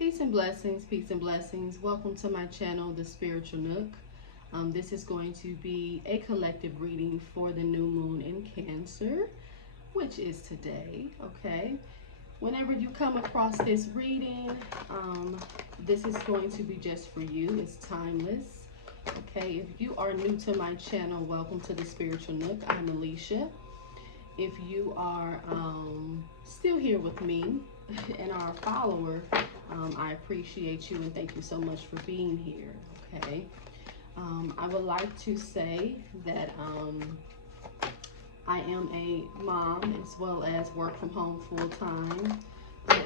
Peace and blessings, peace and blessings. Welcome to my channel, The Spiritual Nook. This is going to be a collective reading for the new moon in Cancer, which is today, okay? Whenever you come across this reading, this is going to be just for you. It's timeless, okay? If you are new to my channel, welcome to The Spiritual Nook. I'm Alicia. If you are still here with me and are a follower, I appreciate you and thank you so much for being here, okay? I would like to say that I am a mom as well as work from home full time.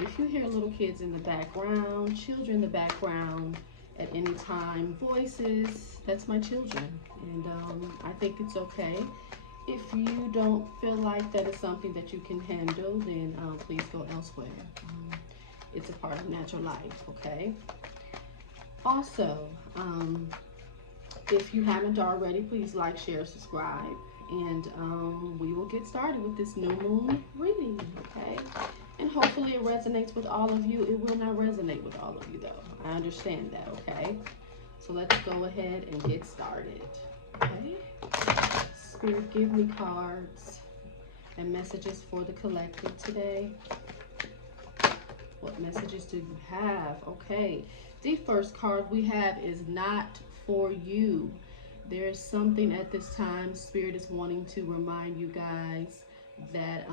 If you hear little kids in the background, children in the background at any time, voices, that's my children. And I think it's okay. If you don't feel like that is something that you can handle, then please go elsewhere. It's a part of natural life, okay? Also, if you haven't already, please like, share, subscribe, and we will get started with this new moon reading, okay? And hopefully it resonates with all of you. It will not resonate with all of you, though. I understand that, okay? So let's go ahead and get started, okay? Spirit, give me cards and messages for the collective today. What messages do you have? Okay, the first card we have is not for you. There's something at this time Spirit is wanting to remind you guys that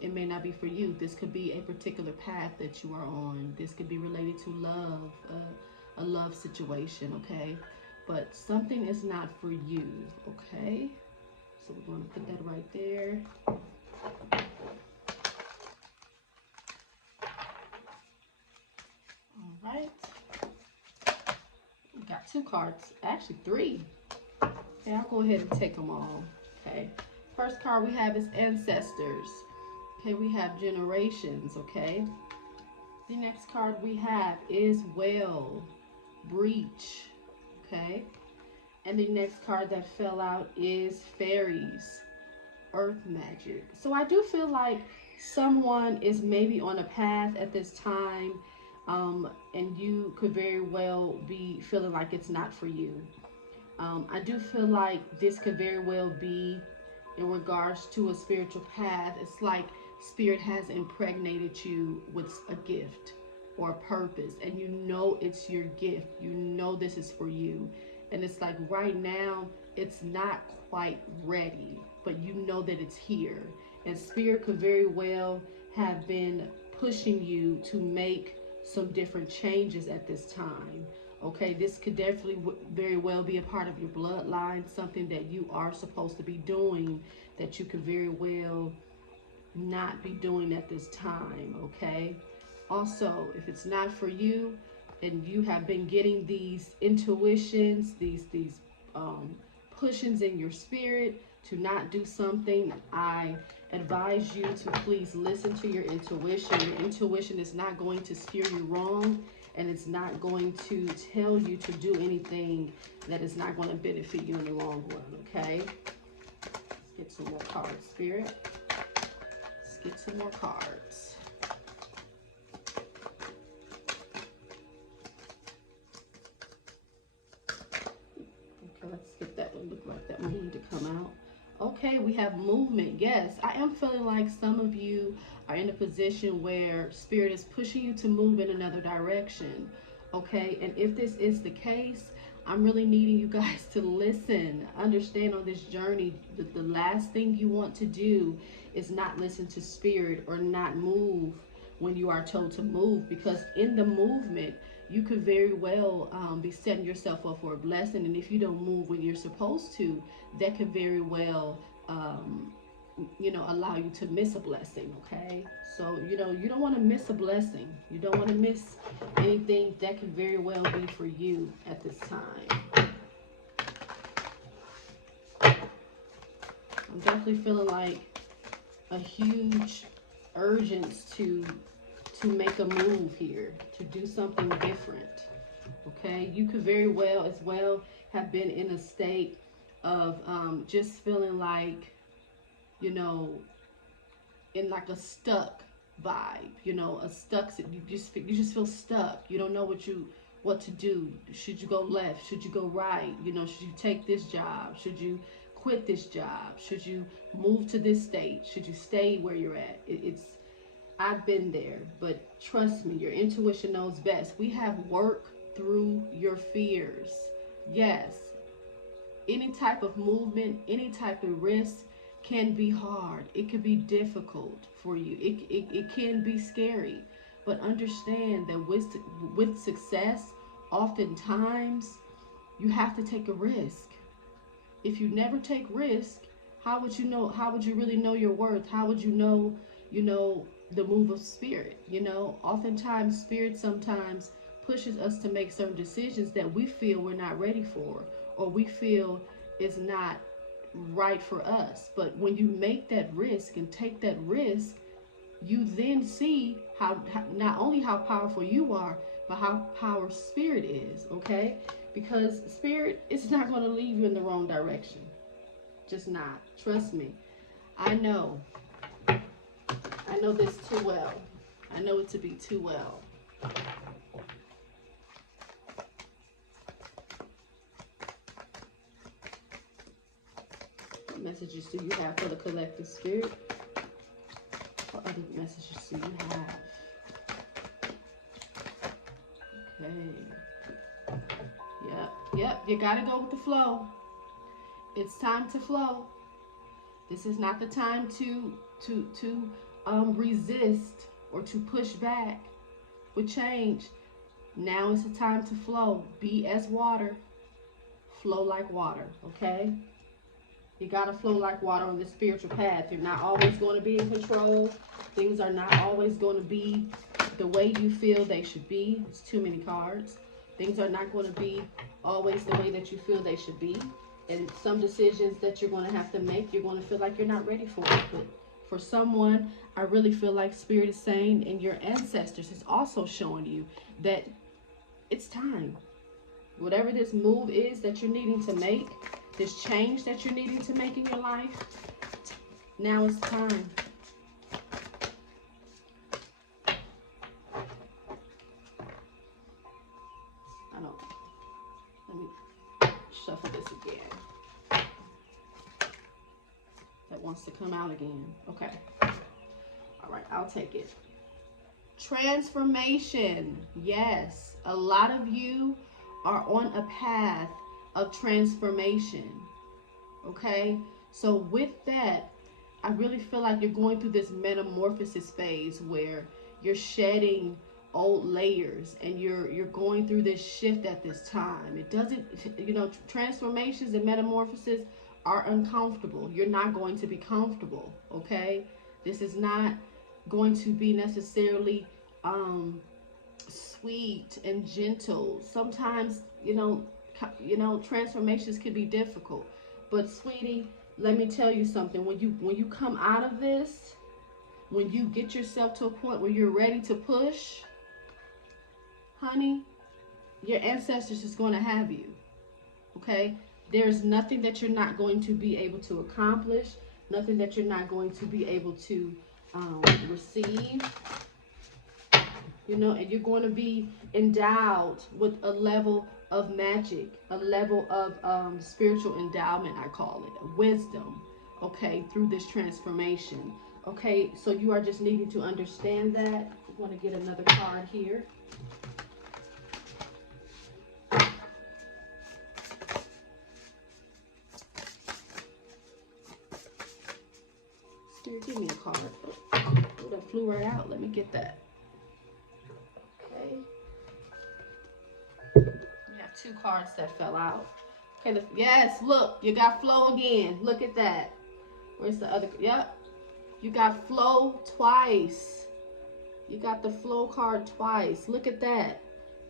it may not be for you. This could be a particular path that you are on. This could be related to love, a love situation, okay? But something is not for you, okay? So we're going to put that right there. All right. We got two cards, actually three. Okay, I'll go ahead and take them all. Okay. First card we have is ancestors. Okay, we have generations, okay? The next card we have is well, breach, okay? And the next card that fell out is fairies, earth magic. So I do feel like someone is maybe on a path at this time, and you could very well be feeling like it's not for you. I do feel like this could very well be in regards to a spiritual path. It's like Spirit has impregnated you with a gift or a purpose, and you know it's your gift. You know this is for you. And it's like right now, it's not quite ready, but you know that it's here. And Spirit could very well have been pushing you to make some different changes at this time. Okay, this could definitely very well be a part of your bloodline, something that you are supposed to be doing that you could very well not be doing at this time, okay? Also, if it's not for you, and you have been getting these intuitions, these pushings in your spirit to not do something, I advise you to please listen to your intuition. Your intuition is not going to steer you wrong, and it's not going to tell you to do anything that is not going to benefit you in the long run, okay? Let's get some more cards, Spirit. Let's get some more cards. Let's get that one. Look like that one need to come out. Okay, we have movement. Yes, I am feeling like some of you are in a position where Spirit is pushing you to move in another direction. Okay, and if this is the case, I'm really needing you guys to listen. Understand on this journey that the last thing you want to do is not listen to Spirit or not move when you are told to move, because in the movement, you could very well be setting yourself up for a blessing. And if you don't move when you're supposed to, that could very well, allow you to miss a blessing, okay? So, you don't want to miss a blessing. You don't want to miss anything that could very well be for you at this time. I'm definitely feeling like a huge urgency to make a move here, to do something different, okay? You could very well as well have been in a state of just feeling like, in like a stuck vibe, you know, a stuck, you just feel stuck. You don't know what to do. Should you go left? Should you go right? You know, should you take this job? Should you quit this job? Should you move to this state? Should you stay where you're at? I've been there, but trust me, your intuition knows best. We have work through your fears. Yes, any type of movement, any type of risk can be hard. It can be difficult for you. It can be scary. But understand that with success, oftentimes you have to take a risk. If you never take risk, how would you know? How would you really know your worth? How would you know, the move of spirit? You know, oftentimes spirit sometimes pushes us to make certain decisions that we feel we're not ready for, or we feel is not right for us. But when you make that risk and take that risk, you then see how not only how powerful you are, but how powerful spirit is. Okay, because spirit is not going to leave you in the wrong direction. Just not. Trust me. I know this too well. I know it to be too well. What messages do you have for the collective spirit? What other messages do you have? Okay. Yep. You gotta go with the flow. It's time to flow. This is not the time to resist or to push back with change. Now is the time to flow. Be as water. Flow like water. Okay. You gotta flow like water on this spiritual path. You're not always going to be in control. Things are not always going to be the way you feel they should be. It's too many cards. Things are not going to be always the way that you feel they should be. And some decisions that you're going to have to make, you're going to feel like you're not ready for it. But for someone, I really feel like Spirit is saying, and your ancestors is also showing you that it's time. Whatever this move is that you're needing to make, this change that you're needing to make in your life, now is time. Let me shuffle this again. That wants to come out again. Okay. All right, I'll take it. Transformation. Yes, a lot of you are on a path of transformation. Okay, so with that, I really feel like you're going through this metamorphosis phase where you're shedding old layers and you're going through this shift at this time. It doesn't, transformations and metamorphoses are uncomfortable. You're not going to be comfortable. Okay, this is not going to be necessarily sweet and gentle. Sometimes transformations can be difficult, but sweetie, let me tell you something. When you come out of this, when you get yourself to a point where you're ready to push, honey, your ancestors is going to have you. Okay, there's nothing that you're not going to be able to accomplish, nothing that you're not going to be able to receive. And you're going to be endowed with a level of magic, a level of spiritual endowment, I call it, wisdom, okay, through this transformation. Okay, so you are just needing to understand that. I want to get another card here. Spirit, give me a card. Oh, that flew right out. Let me get that. We have two cards that fell out. Okay, yes, look, you got flow again. Look at that. Where's the other? Yep, you got flow twice. You got the flow card twice. Look at that.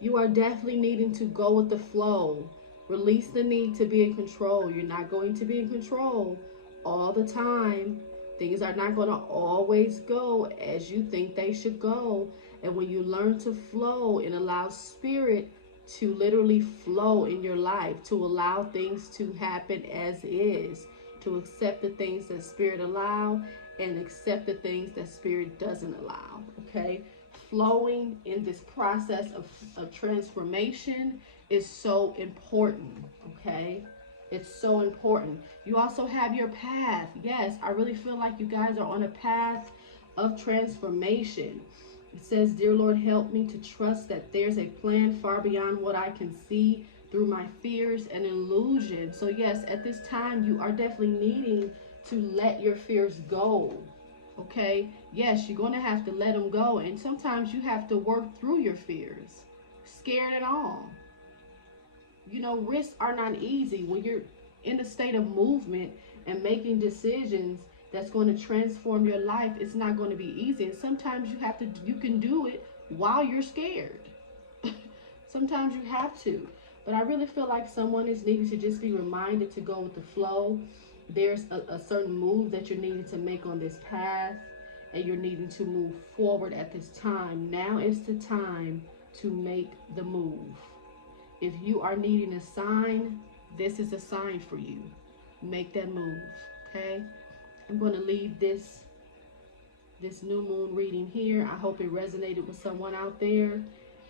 You are definitely needing to go with the flow. Release the need to be in control. You're not going to be in control all the time. Things are not going to always go as you think they should go. And when you learn to flow and allow spirit to literally flow in your life, to allow things to happen as is, to accept the things that spirit allow, and accept the things that Spirit doesn't allow, okay? Flowing in this process of transformation is so important, okay? It's so important. You also have your path. Yes, I really feel like you guys are on a path of transformation. It says, dear Lord, help me to trust that there's a plan far beyond what I can see through my fears and illusions. So yes, at this time, you are definitely needing to let your fears go. Okay? Yes, you're going to have to let them go. And sometimes you have to work through your fears, scared and all. You know, risks are not easy when you're in a state of movement and making decisions that's going to transform your life. It's not going to be easy. And sometimes you can do it while you're scared. Sometimes you have to. But I really feel like someone is needing to just be reminded to go with the flow. There's a certain move that you're needing to make on this path, and you're needing to move forward at this time. Now is the time to make the move. If you are needing a sign, this is a sign for you. Make that move, okay? I'm going to leave this new moon reading here. I hope it resonated with someone out there,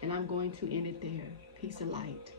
and I'm going to end it there. Peace and light.